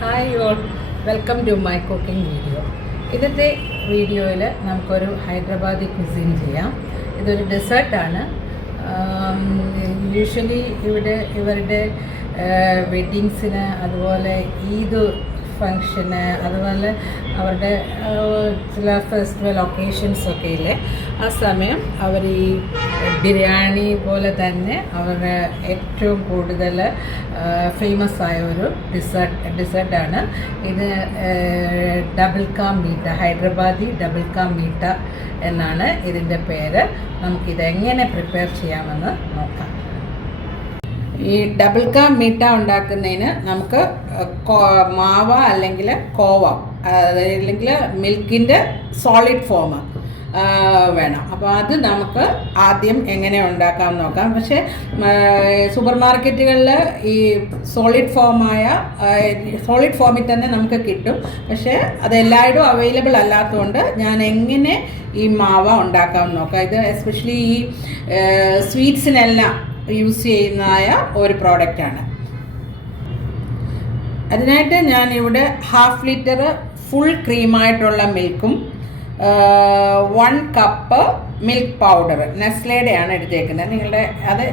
Hi all, welcome to my cooking video. ഇന്നത്തെ വീഡിയോയിൽ നമുക്കൊരു ഹൈദരാബാദി കുസിൻ ചെയ്യാം. ഇതൊരു ഡെസേർട്ടാണ്. യൂഷ്വലി ഇവരുടെ വെഡ്ഡിങ്സിന്, അതുപോലെ ഈദ് ഫങ്ഷന്, അതുപോലെ അവരുടെ ചില ഫെസ്റ്റിവൽ ഒക്കേഷൻസൊക്കെ ഇല്ലേ, ആ സമയം അവർ ഈ ബിരിയാണി പോലെ തന്നെ അവരുടെ ഏറ്റവും കൂടുതൽ ഫേമസ് ആയ ഒരു ഡെസേർട്ടാണ് ഇത്. ഡബിൾ കാ മീട്ട, ഹൈദരാബാദി ഡബിൾ കാ മീട്ട എന്നാണ് ഇതിൻ്റെ പേര്. നമുക്കിതെങ്ങനെ പ്രിപ്പയർ ചെയ്യാമെന്ന് നോക്കാം. ഈ ഡബിൾ കാ മീട്ട ഉണ്ടാക്കുന്നതിന് നമുക്ക് മാവ അല്ലെങ്കിൽ കോവ, അല്ലെങ്കിൽ മിൽക്കിൻ്റെ സോളിഡ് ഫോം വേണം. അപ്പോൾ അത് നമുക്ക് ആദ്യം എങ്ങനെ ഉണ്ടാക്കാം നോക്കാം. പക്ഷേ സൂപ്പർ മാർക്കറ്റുകളിൽ ഈ സോളിഡ് ഫോമിൽ തന്നെ നമുക്ക് കിട്ടും. പക്ഷേ അതെല്ലായിടും അവൈലബിൾ അല്ലാത്തതുകൊണ്ട് ഞാൻ എങ്ങനെ ഈ മാവ ഉണ്ടാക്കാം നോക്കാം. ഇത് എസ്പെഷ്യലി ഈ സ്വീറ്റ്സിനെല്ലാം യൂസ് ചെയ്യുന്നതായ ഒരു പ്രോഡക്റ്റാണ്. അതിനായിട്ട് ഞാനിവിടെ 1/2 ലിറ്റർ ഫുൾ ക്രീമായിട്ടുള്ള മിൽക്കും 1 കപ്പ് മിൽക്ക് പൗഡർ നെസ്ലയുടെയാണ് എടുത്തേക്കുന്നത്. നിങ്ങളുടെ അത്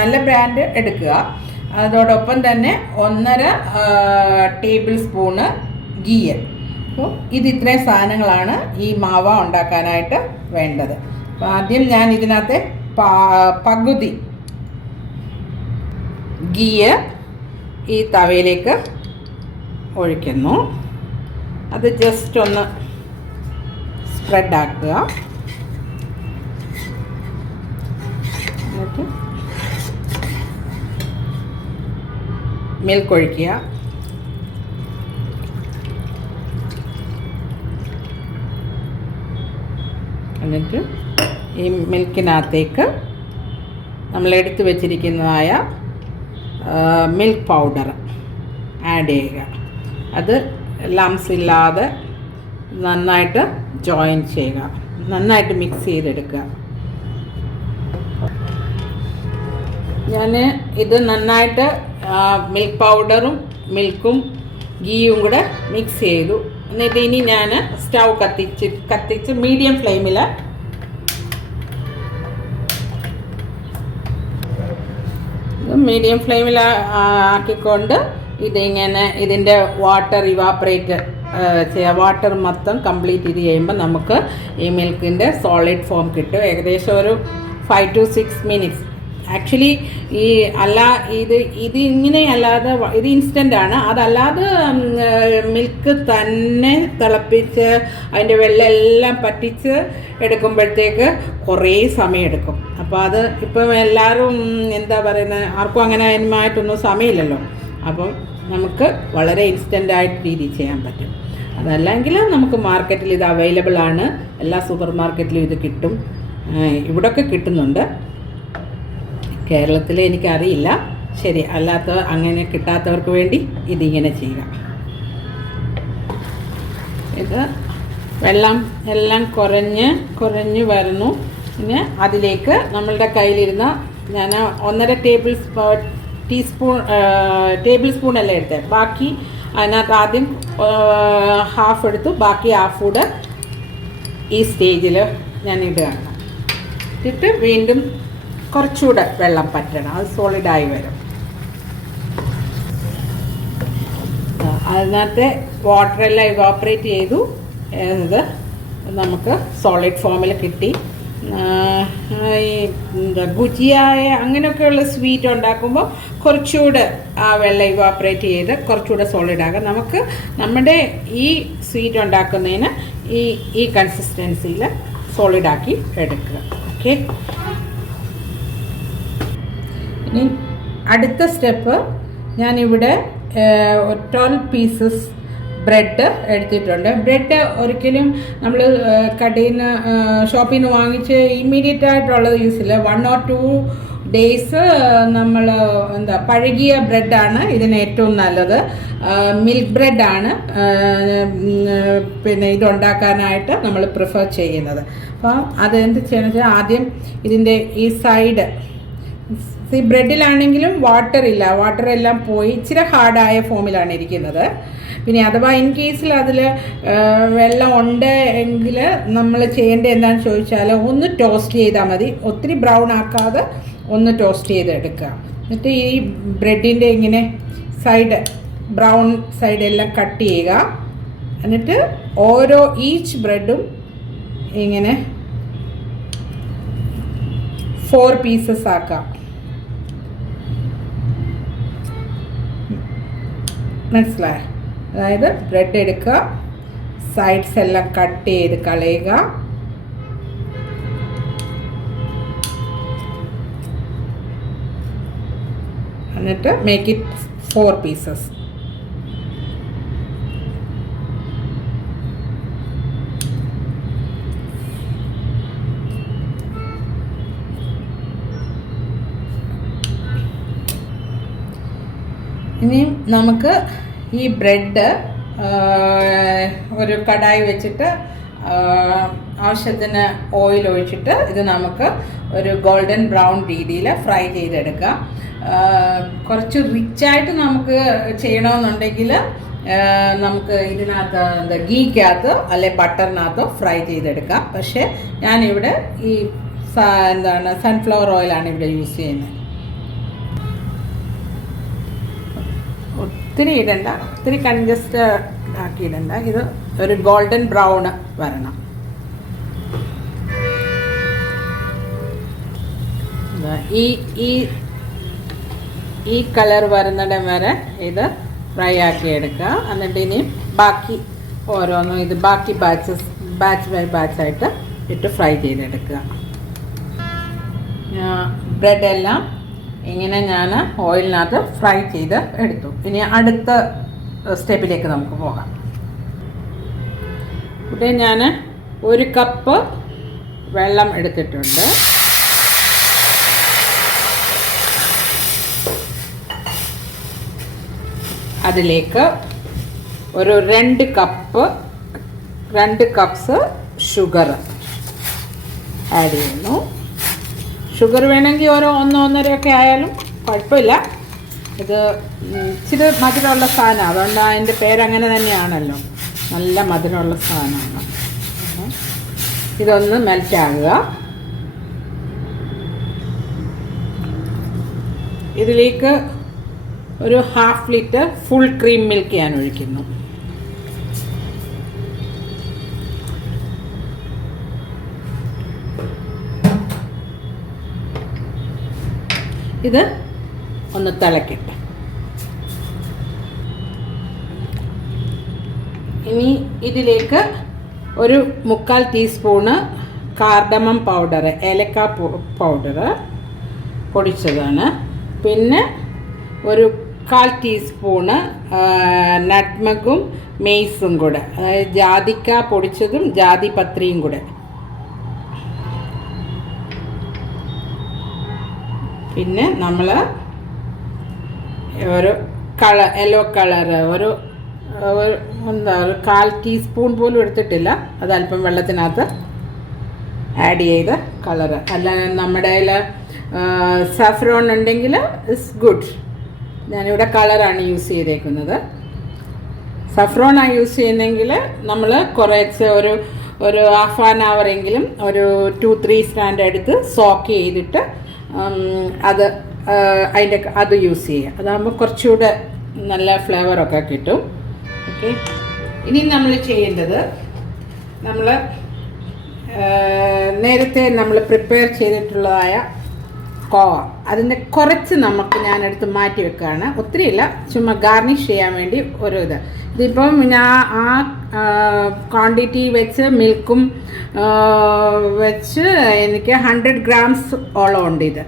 നല്ല ബ്രാൻഡ് എടുക്കുക. അതോടൊപ്പം തന്നെ 1.5 ടേബിൾ സ്പൂണ് ഗീ. അപ്പോൾ ഇത്രയും സാധനങ്ങളാണ് ഈ മാവ ഉണ്ടാക്കാനായിട്ട് വേണ്ടത്. അപ്പോൾ ആദ്യം ഞാൻ ഇതിനകത്ത് പകുതി ഗീ ഈ തവയിലേക്ക് ഒഴിക്കുന്നു. അത് ജസ്റ്റ് ഒന്ന് സ്പ്രെഡ് ആക്കുക. എന്നിട്ട് മിൽക്ക് ഒഴിക്കുക. എന്നിട്ട് ഈ മിൽക്കിനകത്തേക്ക് നമ്മൾ എടുത്തു വച്ചിരിക്കുന്നതായ മിൽക്ക് പൗഡർ ആഡ് ചെയ്യുക. അത് ലംസ് ഇല്ലാതെ നന്നായിട്ട് ജോയിൻ ചെയ്യുക, നന്നായിട്ട് മിക്സ് ചെയ്തെടുക്കുക. ഞാൻ ഇത് നന്നായിട്ട് മിൽക്ക് പൗഡറും മിൽക്കും ഗീയും കൂടെ മിക്സ് ചെയ്തു. എന്നിട്ട് ഇനി ഞാൻ സ്റ്റൗ കത്തിച്ച് മീഡിയം ഫ്ലെയിമിൽ ആക്കിക്കൊണ്ട് ഇതിൻ്റെ വാട്ടർ ഇവാപ്പറേറ്റ് ചെയ്യുക. വാട്ടർ മൊത്തം കംപ്ലീറ്റ് ഇത് ചെയ്യുമ്പോൾ നമുക്ക് ഈ മിൽക്കിൻ്റെ സോളിഡ് ഫോം കിട്ടും. ഏകദേശം ഒരു 5 to 6 മിനിറ്റ്സ്. ആക്ച്വലി ഇത് ഇങ്ങനെ അല്ലാതെ ഇത് ഇൻസ്റ്റൻ്റാണ്. അതല്ലാതെ മിൽക്ക് തന്നെ തിളപ്പിച്ച് അതിൻ്റെ വെള്ളം എല്ലാം പറ്റിച്ച് എടുക്കുമ്പോഴത്തേക്ക് കുറേ സമയമെടുക്കും. അപ്പോൾ അത് ഇപ്പം എല്ലാവരും എന്താ പറയുന്നത്, ആർക്കും അങ്ങനെ അതിനുമായിട്ടൊന്നും സമയമില്ലല്ലോ. അപ്പം നമുക്ക് വളരെ ഇൻസ്റ്റൻ്റായിട്ട് രീതിയിൽ ചെയ്യാൻ പറ്റും. അതല്ലെങ്കിൽ നമുക്ക് മാർക്കറ്റിൽ ഇത് അവൈലബിൾ ആണ്. എല്ലാ സൂപ്പർ മാർക്കറ്റിലും ഇത് കിട്ടും. ഇവിടെയൊക്കെ കിട്ടുന്നുണ്ട്. കേരളത്തിൽ എനിക്കറിയില്ല. ശരി, അങ്ങനെ കിട്ടാത്തവർക്ക് വേണ്ടി ഇതിങ്ങനെ ചെയ്യുക. ഇത് വെള്ളം എല്ലാം കുറഞ്ഞ് വരുന്നു. പിന്നെ അതിലേക്ക് നമ്മളുടെ കയ്യിലിരുന്ന ഞാൻ 1.5 ടേബിൾ സ്പൂൺ അല്ലേ എടുത്തത്. ബാക്കി അതിനകത്ത് ആദ്യം ഹാഫ് എടുത്തു, ബാക്കി ഹാഫ് കൂടെ ഈ സ്റ്റേജിൽ ഞാൻ ഇടുകയാണ്. ഇട്ടിട്ട് വീണ്ടും കുറച്ചുകൂടെ വെള്ളം പറ്റണം, അത് സോളിഡായി വരും. അതിനകത്തെ വാട്ടറെല്ലാം ഇവാപ്പറേറ്റ് ചെയ്തു. ഇത് നമുക്ക് സോളിഡ് ഫോമിൽ കിട്ടി. ഈ ഗുജിയായ അങ്ങനെയൊക്കെയുള്ള സ്വീറ്റ് ഉണ്ടാക്കുമ്പോൾ കുറച്ചുകൂടെ ആ വെള്ളം ഇവാപ്പറേറ്റ് ചെയ്ത് കുറച്ചുകൂടെ സോളിഡാകാം. നമുക്ക് നമ്മുടെ ഈ സ്വീറ്റ് ഉണ്ടാക്കുന്നതിന് ഈ കൺസിസ്റ്റൻസിയിൽ സോളിഡാക്കി എടുക്കുക. ഓക്കെ, ഇനി അടുത്ത സ്റ്റെപ്പ്, ഞാനിവിടെ 12 പീസസ് ബ്രെഡ് എടുത്തിട്ടുണ്ട്. ബ്രെഡ് ഒരിക്കലും നമ്മൾ കടയിൽ നിന്ന് ഷോപ്പിൽ നിന്ന് വാങ്ങിച്ച് ഇമ്മീഡിയറ്റ് ആയിട്ടുള്ളത് യൂസ് ഇല്ല. 1 or 2 ഡേയ്സ് നമ്മൾ പഴകിയ ബ്രെഡാണ് ഇതിന് ഏറ്റവും നല്ലത്. മിൽക്ക് ബ്രെഡാണ് പിന്നെ ഇതുണ്ടാക്കാനായിട്ട് നമ്മൾ പ്രിഫർ ചെയ്യുന്നത്. അപ്പം അതെന്ത് ചെയ്യണമെന്ന് വെച്ചാൽ ആദ്യം ഇതിൻ്റെ ഈ സൈഡ് ഈ ബ്രെഡിലാണെങ്കിലും വാട്ടർ ഇല്ല, വാട്ടർ എല്ലാം പോയി ഇച്ചിരി ഹാർഡായ ഫോമിലാണ് ഇരിക്കുന്നത്. പിന്നെ അഥവാ ഇൻ കേസിൽ അതിൽ വെള്ളം ഉണ്ട് എങ്കിൽ നമ്മൾ ചെയ്യേണ്ടത് എന്താണെന്ന് ചോദിച്ചാൽ ഒന്ന് ടോസ്റ്റ് ചെയ്താൽ മതി. ഒത്തിരി ബ്രൗൺ ആക്കാതെ ഒന്ന് ടോസ്റ്റ് ചെയ്തെടുക്കുക. എന്നിട്ട് ഈ ബ്രെഡിൻ്റെ ഇങ്ങനെ സൈഡ് ബ്രൗൺ സൈഡെല്ലാം കട്ട് ചെയ്യുക. എന്നിട്ട് ഓരോ ഈച്ച് ബ്രെഡും ഇങ്ങനെ 4 പീസസ് ആക്കാം. മനസ്സിലായോ? അതായത് ബ്രെഡ് എടുക്കുക, സൈഡ്സ് എല്ലാം കട്ട് ചെയ്ത് കളയുക. എന്നിട്ട് മേക്ക് ഇറ്റ് 4 പീസസ്. ഇനി നമുക്ക് ഈ ബ്രെഡ് ഒരു കടായി വെച്ചിട്ട് ആവശ്യത്തിന് ഓയിൽ ഒഴിച്ചിട്ട് ഇത് നമുക്ക് ഒരു ഗോൾഡൻ ബ്രൗൺ രീതിയിൽ ഫ്രൈ ചെയ്തെടുക്കാം. കുറച്ച് റിച്ചായിട്ട് നമുക്ക് ചെയ്യണമെന്നുണ്ടെങ്കിൽ നമുക്ക് ഇതിനകത്ത് ഗീക്കകത്ത് അല്ലെ ബട്ടറിനകത്തോ ഫ്രൈ ചെയ്തെടുക്കാം. പക്ഷേ ഞാനിവിടെ ഈ സൺഫ്ലവർ ഓയിലാണ് ഇവിടെ യൂസ് ചെയ്യുന്നത്. ഒത്തിരി ഇടണ്ട, ഒത്തിരി കൺജസ്റ്റ് ആക്കി ഇടണ്ട. ഇത് ഒരു ഗോൾഡൻ ബ്രൗൺ വരണം. ഈ കളർ വരുന്നിടം വരെ ഇത് ഫ്രൈ ആക്കി എടുക്കുക. എന്നിട്ട് ഇനി ബാക്കി ഓരോന്നും ഇത് ബാക്കി ബാച്ച് ബൈ ബാച്ചായിട്ട് ഇട്ട് ഫ്രൈ ചെയ്തെടുക്കുക. ബ്രെഡെല്ലാം ഇങ്ങനെ ഞാൻ ഓയിലിനകത്ത് ഫ്രൈ ചെയ്ത് എടുത്തു. ഇനി അടുത്ത സ്റ്റെപ്പിലേക്ക് നമുക്ക് പോകാം. ഇവിടെ ഞാൻ 1 കപ്പ് വെള്ളം എടുത്തിട്ടുണ്ട്. അതിലേക്ക് ഒരു 2 കപ്സ് ഷുഗർ ആഡ് ചെയ്യുന്നു. ഷുഗർ വേണമെങ്കിൽ ഓരോ 1-1.5 ഒക്കെ ആയാലും കുഴപ്പമില്ല. ഇത് ഇച്ചിരി മധുരമുള്ള സാധനമാണ്, അതുകൊണ്ട് അതിൻ്റെ പേരങ്ങനെ തന്നെയാണല്ലോ. നല്ല മധുരമുള്ള സാധനമാണ്. ഇതൊന്ന് മെൽറ്റാകുക. ഇതിലേക്ക് ഒരു 1/2 ലിറ്റർ ഫുൾ ക്രീം മിൽക്ക് ഞാൻ ഒഴിക്കുന്നു. ഇത് ഒന്ന് തിളക്കട്ടെ. ഇനി ഇതിലേക്ക് ഒരു 1/4 ടീസ്പൂണ് കാർഡമം പൗഡർ, ഏലക്ക പൗഡർ പൊടിച്ചതാണ്. പിന്നെ ഒരു 1/4 ടീസ്പൂണ് നട്ട്മഗും മെയ്സും കൂടെ, അതായത് ജാതിക്ക പൊടിച്ചതും ജാതിപത്രിയും കൂടെ. പിന്നെ നമ്മൾ ഒരു യെല്ലോ കളർ ഒരു 1/4 ടീസ്പൂൺ പോലും എടുത്തിട്ടില്ല. അതല്പം വെള്ളത്തിനകത്ത് ആഡ് ചെയ്ത് കളർ. അല്ല നമ്മുടെ കയ്യിൽ സാഫ്രോൺ ഉണ്ടെങ്കിൽ ഇറ്റ്സ് ഗുഡ്. ഞാനിവിടെ കളറാണ് യൂസ് ചെയ്തേക്കുന്നത്. സഫ്രോണാണ് യൂസ് ചെയ്യുന്നതെങ്കിൽ നമ്മൾ കുറച്ച് ഒരു 1/2 hour എങ്കിലും ഒരു 2-3 സ്റ്റാൻഡ് എടുത്ത് സോക്ക് ചെയ്തിട്ട് അത് യൂസ് ചെയ്യുക. അതാകുമ്പോൾ കുറച്ചുകൂടെ നല്ല ഫ്ലേവറൊക്കെ കിട്ടും. ഓക്കെ, ഇനി നമ്മൾ ചെയ്യേണ്ടത്, നമ്മൾ നേരത്തെ നമ്മൾ പ്രിപ്പയർ ചെയ്തിട്ടുള്ളതായ കോവ, അതിൻ്റെ കുറച്ച് ഞാനെടുത്ത് മാറ്റി വെക്കുകയാണ്. ഒത്തിരിയില്ല, ചുമ്മാ ഗാർണിഷ് ചെയ്യാൻ വേണ്ടി ഒരു ഇതിപ്പം ഞാൻ ആ ക്വാണ്ടിറ്റി വെച്ച് മിൽക്കും വെച്ച് എനിക്ക് 100 grams ഓളം ഉണ്ട്.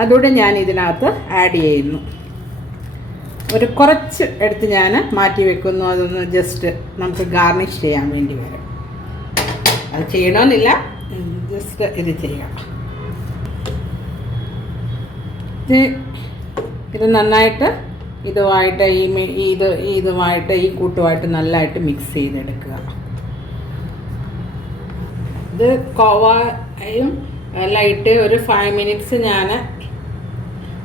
അതുകൂടെ ഞാൻ ഇതിനകത്ത് ആഡ് ചെയ്യുന്നു. ഒരു കുറച്ച് എടുത്ത് ഞാൻ മാറ്റി വെക്കുന്നു. അതൊന്ന് ജസ്റ്റ് നമുക്ക് ഗാർണിഷ് ചെയ്യാൻ വേണ്ടി വരും. അത് ചെയ്യണമെന്നില്ല, ജസ്റ്റ് ഇത് ചെയ്യാം. ഇത് നന്നായിട്ട് ഇതുമായിട്ട് ഈ കൂട്ടുമായിട്ട് നല്ലതായിട്ട് മിക്സ് ചെയ്തെടുക്കുക. ഇത് കോവയും എല്ലാം ഇട്ട് ഒരു 5 minutes ഞാൻ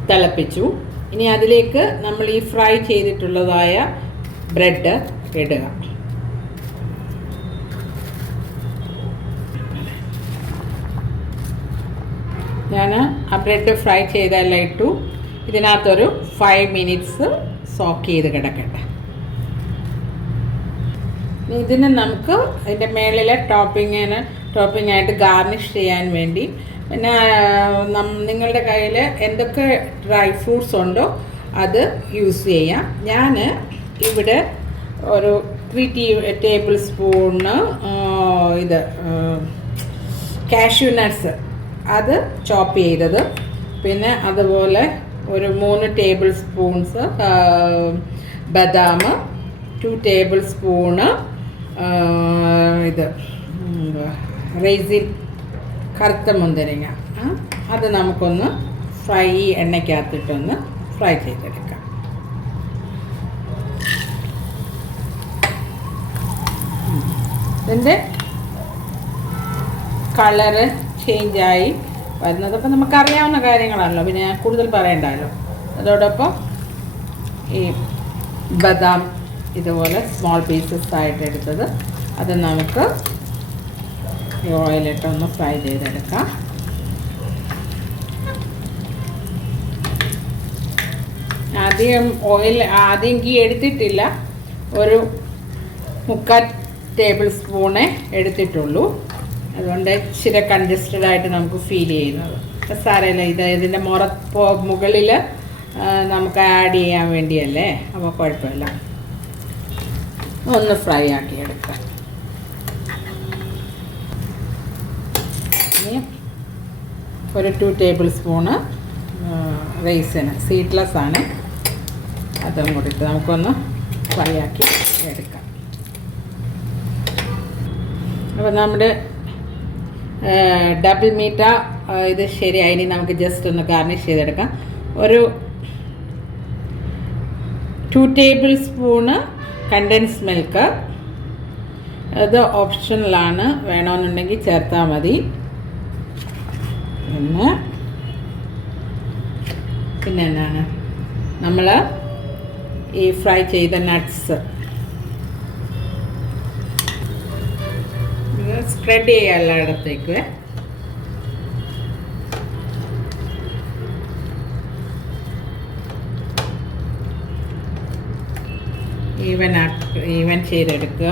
തിളപ്പിച്ചു. ഇനി അതിലേക്ക് നമ്മൾ ഈ ഫ്രൈ ചെയ്തിട്ടുള്ളതായ ബ്രെഡ് ഇടുക. ഞാൻ ആ ബ്രെഡ് ഫ്രൈ ചെയ്തെല്ലാം ഇട്ടു. ഇതിനകത്തൊരു 5 മിനിറ്റ്സ് സോക്ക് ചെയ്ത് കിടക്കട്ടെ. ഇതിന് നമുക്ക് അതിൻ്റെ മേളിലെ ടോപ്പിംഗ് ആയിട്ട് ഗാർണിഷ് ചെയ്യാൻ വേണ്ടി പിന്നെ നിങ്ങളുടെ കയ്യിൽ എന്തൊക്കെ ഡ്രൈ ഫ്രൂട്ട്സ് ഉണ്ടോ അത് യൂസ് ചെയ്യാം. ഞാൻ ഇവിടെ ഒരു 3 ടേബിൾ സ്പൂണ് ഇത് കാഷ്യൂ നട്ട്സ് അത് ചോപ്പ് ചെയ്തത്, പിന്നെ അതുപോലെ ഒരു 3 ടേബിൾ സ്പൂൺസ് ബദാം, 2 ടേബിൾ സ്പൂണ് ഇത് റൈസിൻ കറുത്ത മുന്തിരിങ്ങ, അത് നമുക്കൊന്ന് എണ്ണയ്ക്കകത്തിട്ടൊന്ന് ഫ്രൈ ചെയ്തെടുക്കാം. ഇതിൻ്റെ കളറ് ചേഞ്ചായി വരുന്നത് അപ്പം നമുക്കറിയാവുന്ന കാര്യങ്ങളാണല്ലോ, പിന്നെ ഞാൻ കൂടുതൽ പറയണ്ടല്ലോ. അതോടൊപ്പം ഈ ബദാം ഇതുപോലെ സ്മോൾ പീസസ് ആയിട്ട് എടുത്തത് അത് നമുക്ക് ഈ ഓയിലിട്ടൊന്ന് ഫ്രൈ ചെയ്തെടുക്കാം. ആദ്യം ഗീ എടുത്തിട്ടില്ല, ഒരു 3/4 ടേബിൾ സ്പൂണേ എടുത്തിട്ടുള്ളൂ. അതുകൊണ്ട് ഇച്ചിരി കൺജസ്റ്റഡ് ആയിട്ട് നമുക്ക് ഫീൽ ചെയ്യുന്നത് സാരമില്ല. ഇതിൻ്റെ മുകളിൽ നമുക്ക് ആഡ് ചെയ്യാൻ വേണ്ടിയല്ലേ, അപ്പോൾ കുഴപ്പമില്ല. ഒന്ന് ഫ്രൈ ആക്കി എടുക്കാം. ഇനി ഒരു 2 ടേബിൾ സ്പൂണ് റൈസിന് സീഡ്ലെസ് ആണ്, അതും കൂടിയിട്ട് നമുക്കൊന്ന് ഫ്രൈ ആക്കി എടുക്കാം. അപ്പോൾ നമ്മുടെ ഡബിൾ മീറ്റ ഇത് ശരിയായി. ഇനി നമുക്ക് ജസ്റ്റ് ഒന്ന് ഗാർണിഷ് ചെയ്തെടുക്കാം. ഒരു 2 ടേബിൾ സ്പൂണ് കണ്ടൻസ് മിൽക്ക്, അത് ഓപ്ഷണലാണ്, വേണമെന്നുണ്ടെങ്കിൽ ചേർത്താൽ മതി. പിന്നെ എന്നാണ് നമ്മൾ ഈ ഫ്രൈ ചെയ്ത നട്ട്സ് സ്പ്രെഡ് ചെയ്യുക എല്ലായിടത്തേക്ക്. ഈവൻ ചെയ്തെടുക്കുക.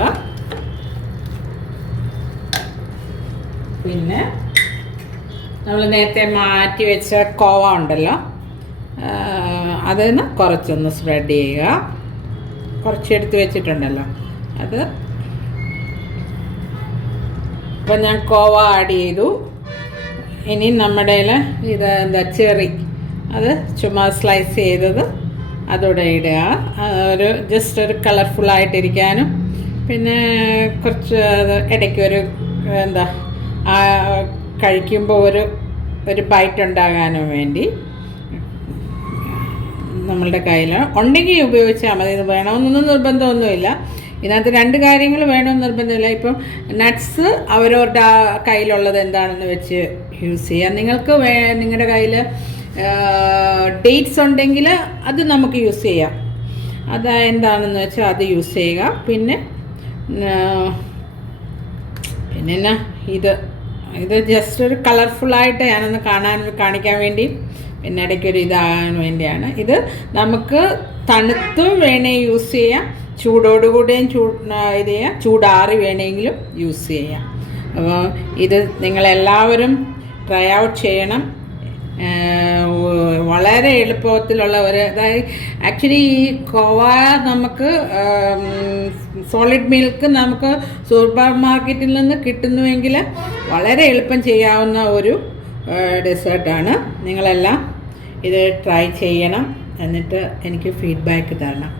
പിന്നെ നമ്മൾ നേരത്തെ മാറ്റി വെച്ച കോവ ഉണ്ടല്ലോ, അതിന് കുറച്ചൊന്ന് സ്പ്രെഡ് ചെയ്യുക. കുറച്ചെടുത്ത് വെച്ചിട്ടുണ്ടല്ലോ അത്. അപ്പോൾ ഞാൻ കോവ ആഡ് ചെയ്തു. ഇനി നമ്മുടെ ഇത് ചെറി, അത് ചുമ്മാ സ്ലൈസ് ചെയ്തത് അതോടെ ഇടുക. ജസ്റ്റ് ഒരു കളർഫുള്ളായിട്ടിരിക്കാനും പിന്നെ കുറച്ച് ഇടയ്ക്കൊരു കഴിക്കുമ്പോൾ ഒരു ബൈറ്റ് ഉണ്ടാകാനും വേണ്ടി നമ്മളുടെ കയ്യിൽ ഉണ്ടെങ്കിൽ ഉപയോഗിച്ചാൽ മതി. ഇത് വേണമെന്നൊന്നും നിർബന്ധമൊന്നുമില്ല. ഇതിനകത്ത് 2 കാര്യങ്ങൾ വേണമെന്ന് നിർബന്ധമില്ല. ഇപ്പം നട്ട്സ് അവരവരുടെ കയ്യിലുള്ളത് എന്താണെന്ന് വെച്ച് യൂസ് ചെയ്യാം. നിങ്ങൾക്ക് നിങ്ങളുടെ കയ്യിൽ ഡേറ്റ്സ് ഉണ്ടെങ്കിൽ അത് നമുക്ക് യൂസ് ചെയ്യാം. അത് എന്താണെന്ന് വെച്ചാൽ അത് യൂസ് ചെയ്യുക. പിന്നെ ഇത് ജസ്റ്റ് ഒരു കളർഫുള്ളായിട്ട് ഞാനൊന്ന് കാണിക്കാൻ വേണ്ടി, പിന്നെ ഇടയ്ക്കൊരു ഇതാകാൻ വേണ്ടിയാണ്. ഇത് നമുക്ക് തണുത്തും വേണേ യൂസ് ചെയ്യാം, ചൂടോടുകൂടെയും ഇത് ചെയ്യാം, ചൂടാറി വേണമെങ്കിലും യൂസ് ചെയ്യാം. അപ്പോൾ ഇത് നിങ്ങളെല്ലാവരും ട്രൈ ഔട്ട് ചെയ്യണം. വളരെ എളുപ്പത്തിലുള്ള അതായത് ആക്ച്വലി ഈ കോവ നമുക്ക് സോളിഡ് മിൽക്ക് നമുക്ക് സൂപ്പർ മാർക്കറ്റിൽ നിന്ന് കിട്ടുന്നുവെങ്കിൽ വളരെ എളുപ്പം ചെയ്യാവുന്ന ഒരു ഡെസേർട്ടാണ്. നിങ്ങളെല്ലാം ഇത് ട്രൈ ചെയ്യണം, എന്നിട്ട് എനിക്ക് ഫീഡ്ബാക്ക് തരണം.